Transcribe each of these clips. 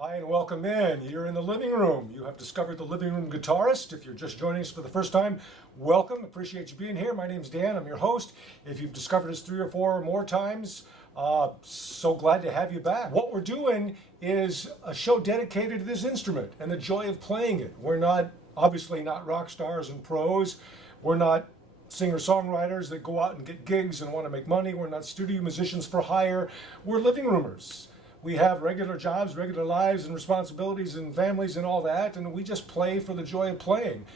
Hi and welcome in. You're in the living room. You have discovered the Living Room Guitarist. If you're just joining us for the first time, welcome. Appreciate you being here. My name's Dan. I'm your host. If you've discovered us 3 or 4 or more times, so glad to have you back. What we're doing is a show dedicated to this instrument and the joy of playing it. We're obviously not rock stars and pros. We're not singer-songwriters that go out and get gigs and want to make money. We're not studio musicians for hire. We're living roomers. We have regular jobs, regular lives and responsibilities and families and all that, and we just play for the joy of playing.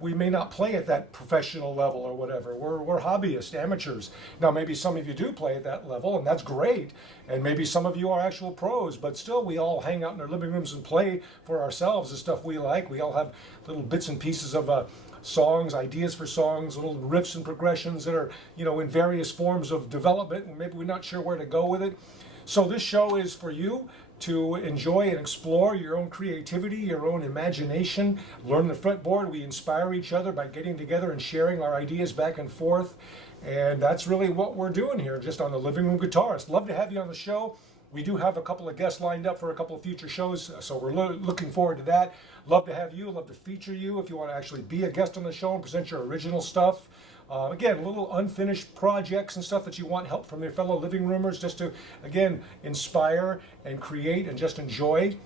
We may not play at that professional level or whatever. We're hobbyists, amateurs. Now, maybe some of you do play at that level, and that's great, and maybe some of you are actual pros, but still we all hang out in our living rooms and play for ourselves the stuff we like. We all have little bits and pieces of songs, ideas for songs, little riffs and progressions that are, in various forms of development, and maybe we're not sure where to go with it. So this show is for you to enjoy and explore your own creativity, your own imagination, learn the fretboard. We inspire each other by getting together and sharing our ideas back and forth. And that's really what we're doing here, just on the Living Room Guitarist. Love to have you on the show. We do have a couple of guests lined up for a couple of future shows, so we're looking forward to that. Love to have you, love to feature you if you want to actually be a guest on the show and present your original stuff. Again, little unfinished projects and stuff that you want help from your fellow living roomers just to, again, inspire and create and just enjoy.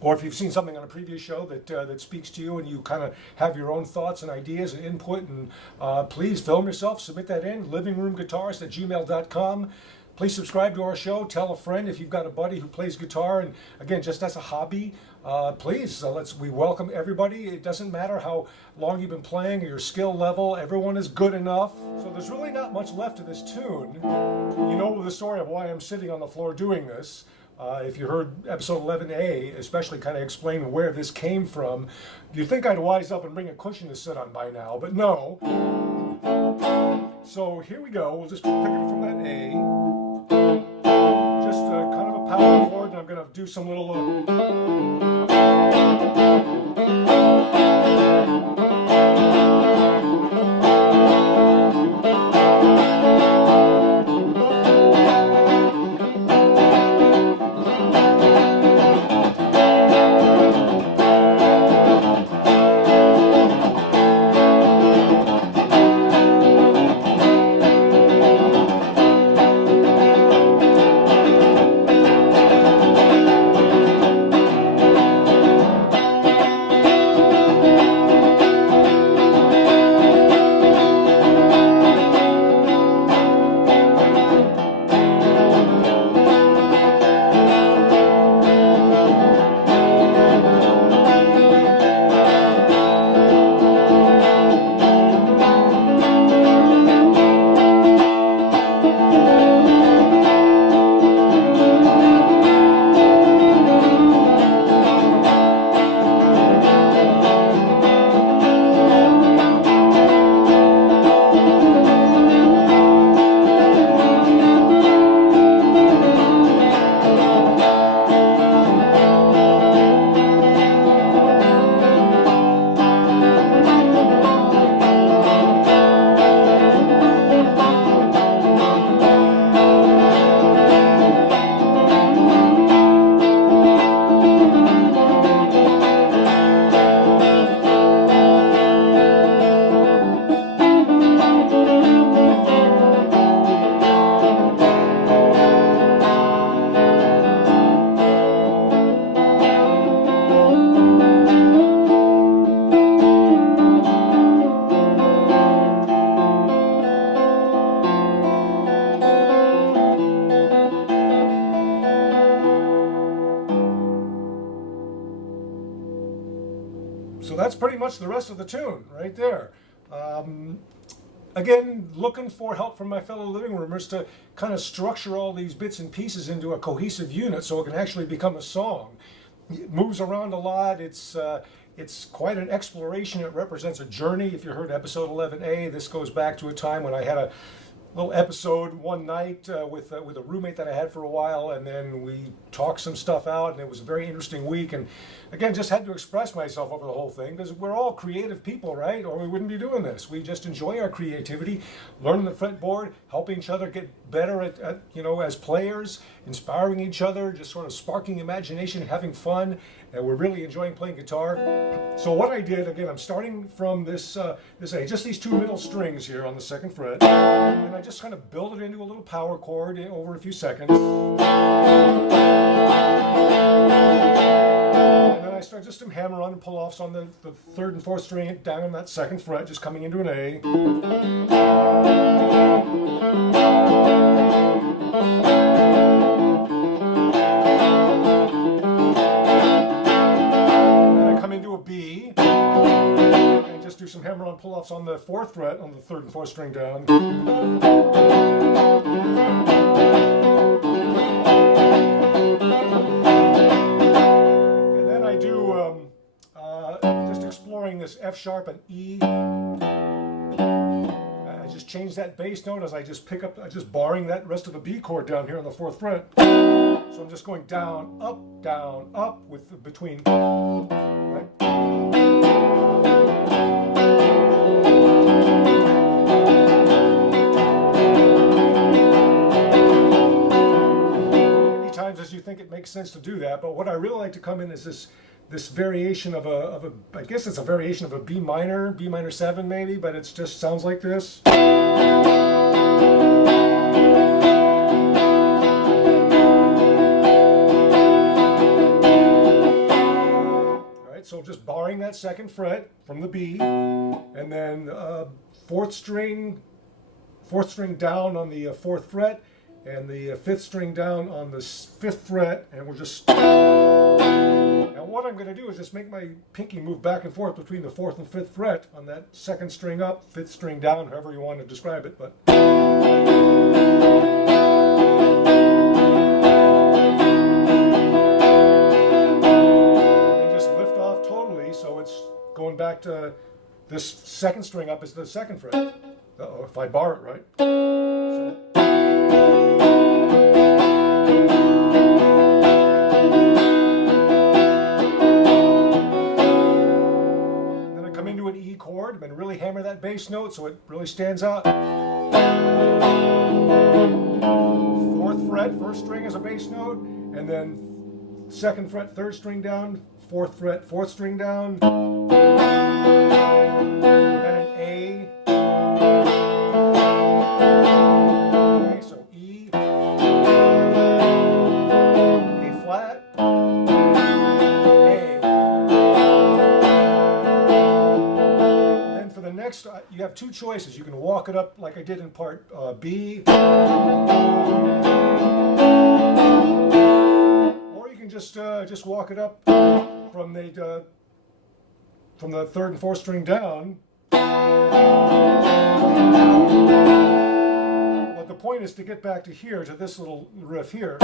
Or if you've seen something on a previous show that speaks to you and you kind of have your own thoughts and ideas and input, and please film yourself, submit that in, livingroomguitarist@gmail.com. Please subscribe to our show. Tell a friend if you've got a buddy who plays guitar, and again, just as a hobby, please, we welcome everybody. It doesn't matter how long you've been playing or your skill level. Everyone is good enough. So there's really not much left of this tune. You know the story of why I'm sitting on the floor doing this. If you heard episode 11A, especially kind of explain where this came from, you'd think I'd wise up and bring a cushion to sit on by now, but no. So here we go. We'll just pick it from that A. Just kind of a power chord, and I'm going to do some little... So that's pretty much the rest of the tune right there. Again, looking for help from my fellow living roomers to kind of structure all these bits and pieces into a cohesive unit so it can actually become a song. It moves around a lot. It's quite an exploration. It represents a journey. If you heard episode 11A, this goes back to a time when I had little episode one night with a roommate that I had for a while, and then we talked some stuff out, and it was a very interesting week. And again, just had to express myself over the whole thing because we're all creative people, right? Or we wouldn't be doing this. We just enjoy our creativity, learning the fretboard, helping each other get better at as players, inspiring each other, just sort of sparking imagination, having fun. And we're really enjoying playing guitar. So what I did, again, I'm starting from this just these two middle strings here on the second fret, and I just kind of build it into a little power chord over a few seconds. And then I start just some hammer-on and pull-offs on the third and fourth string down on that second fret, just coming into an A. Into a B, and just do some hammer-on pull-offs on the fourth fret on the third and fourth string down. And then I do just exploring this F sharp and E. I just change that bass note as I just pick up, just barring that rest of the B chord down here on the fourth fret. So I'm just going down, up with between. Right? Many times as you think it makes sense to do that, but what I really like to come in is this variation of a I guess it's a variation of a B minor 7 maybe, but it just sounds like this. So just barring that second fret from the B, and then fourth string down on the fourth fret, and the fifth string down on the fifth fret, and we're just. Now what I'm going to do is just make my pinky move back and forth between the fourth and fifth fret on that second string up, fifth string down, however you want to describe it, but. So it's going back to this second string up is the second fret. Uh-oh, if I bar it right. So. Then I come into an E chord and really hammer that bass note so it really stands out. Fourth fret, first string as a bass note, and then second fret, third string down, fourth fret, fourth string down, and then an A. Okay, so E, A flat, A. And then for the next, you have two choices. You can walk it up like I did in part B. Just walk it up from the third and fourth string down. But the point is to get back to here, to this little riff here.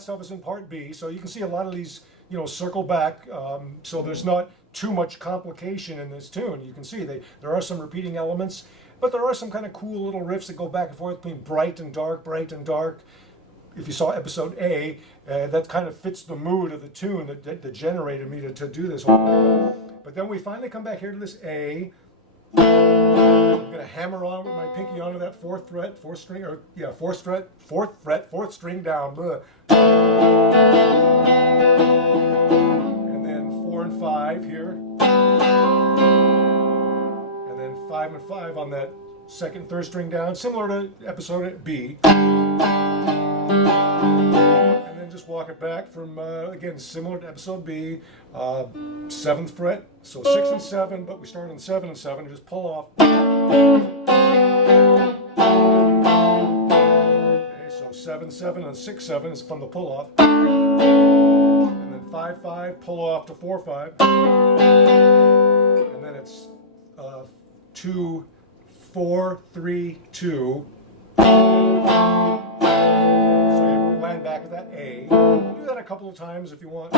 Stuff is in part B, so you can see a lot of these, circle back. So there's not too much complication in this tune. You can see there are some repeating elements, but there are some kind of cool little riffs that go back and forth between bright and dark, bright and dark. If you saw episode A, that kind of fits the mood of the tune that generated me to do this whole thing. But then we finally come back here to this A. I'm going to hammer on with my pinky onto that fourth fret, fourth string down. Blah. And then 4 and 5 here. And then 5 and 5 on that second, third string down, similar to episode B. And then just walk it back from, again, similar to episode B, 7th fret, so 6 and 7, but we start on 7 and 7, and just pull off. Okay, so 7, 7, and 6, 7 is from the pull off. And then 5/5, pull off to 4/5, and then it's 2, 4, 3, 2. So you land back at that A. Do that a couple of times if you want.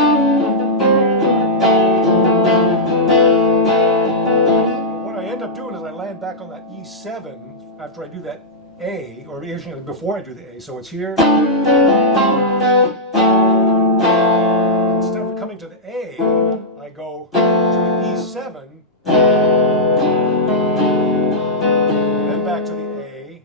What I end up doing is I land back on that E7 after I do that A, or before I do the A. So it's here. Instead of coming to the A, I go to the E7, and then back to the A.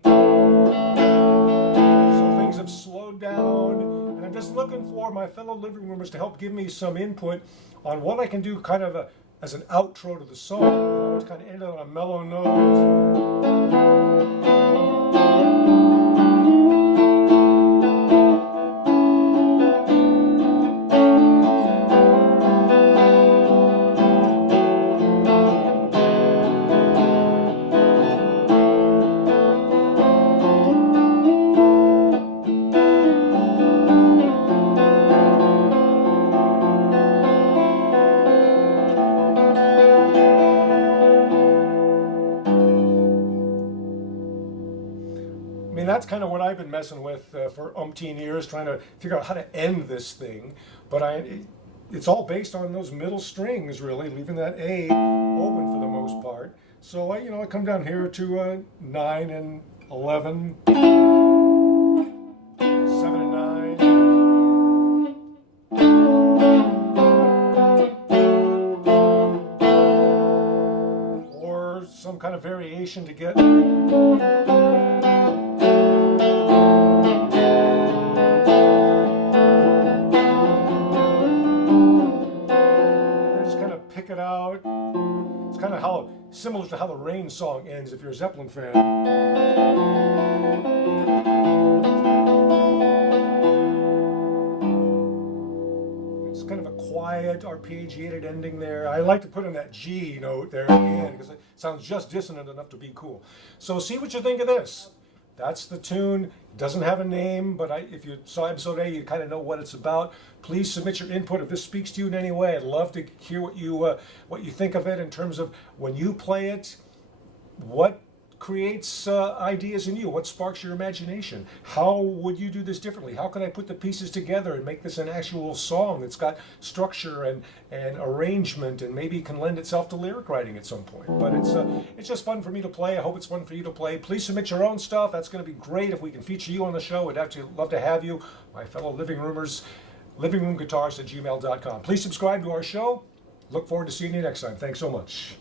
So things have slowed down, and I'm just looking for my fellow living roomers to help give me some input on what I can do kind of as an outro to the song. You know, to kind of end on a mellow note. I mean, that's kind of what I've been messing with for umpteen years, trying to figure out how to end this thing. But it's all based on those middle strings, really, leaving that A open for the most part. So I come down here to 9 and 11, 7 and 9, or some kind of variation to get. Pick it out. It's kind of similar to how the Rain song ends if you're a Zeppelin fan. It's kind of a quiet, arpeggiated ending there. I like to put in that G note there at the end because it sounds just dissonant enough to be cool. So see what you think of this. That's the tune. It doesn't have a name, but if you saw episode A, you kind of know what it's about. Please submit your input if this speaks to you in any way. I'd love to hear what you think of it in terms of when you play it, what creates ideas in you, what sparks your imagination. How would you do this differently? How can I put the pieces together and make this an actual song that's got structure and arrangement and maybe can lend itself to lyric writing at some point. But it's just fun for me to play. I hope it's fun for you to play. Please submit your own stuff. That's going to be great if we can feature you on the show. We'd actually love to have you, my fellow living roomers. livingroomguitarist@gmail.com. Please subscribe to our show. Look forward to seeing you next time. Thanks so much.